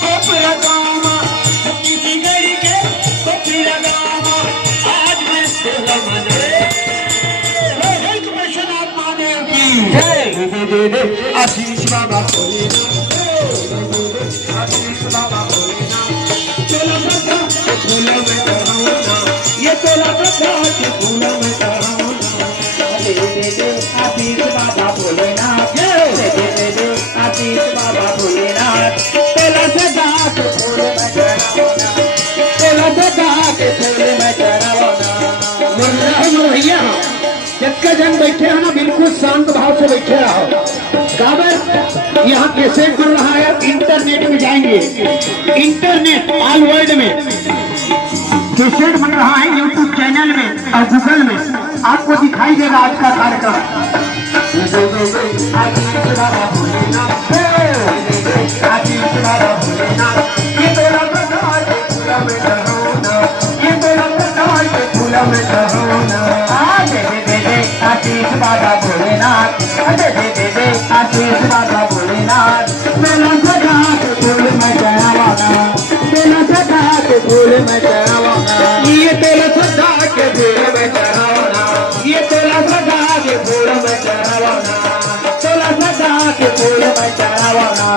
कोपरा gamma किसी गड़ी के कोपरा गामा आज मैं सोला मने विश्वनाथ महादेव की जय। आशीष बाबा भोलेनाथ, आशीष बाबा भोलेनाथ, चलो बता फूलों में चढ़ाऊंगा, ये चला बता फूलों में चढ़ाऊंगा। आशीष बाबा भोलेनाथ, आशीष बाबा भोलेनाथ, चला सदा के फूल में चढ़ाऊंगा, चला सदा के फूल में चढ़ाऊंगा। भैया जितने जन बैठे हैं ना बिल्कुल शांत भाव से बैठे रहो। काबर यहाँ कैसेट बन रहा है, इंटरनेट में जाएंगे, इंटरनेट ऑल वर्ल्ड में कैसेट बन रहा है यूट्यूब चैनल में और गूगल में, आपको दिखाई देगा आज का कार्यक्रम। आशीष बाबा भोलेनाथ, आशीष बाबा भोलेनाथ, मेला सदा के फूल में चढ़ावाना, मेला सदा के फूल में चढ़ावाना, ये तेरा सदा के फूल में चढ़ावाना, ये तेरा सदा के फूल में चढ़ावाना, तेरा सदा के फूल में चढ़ावाना।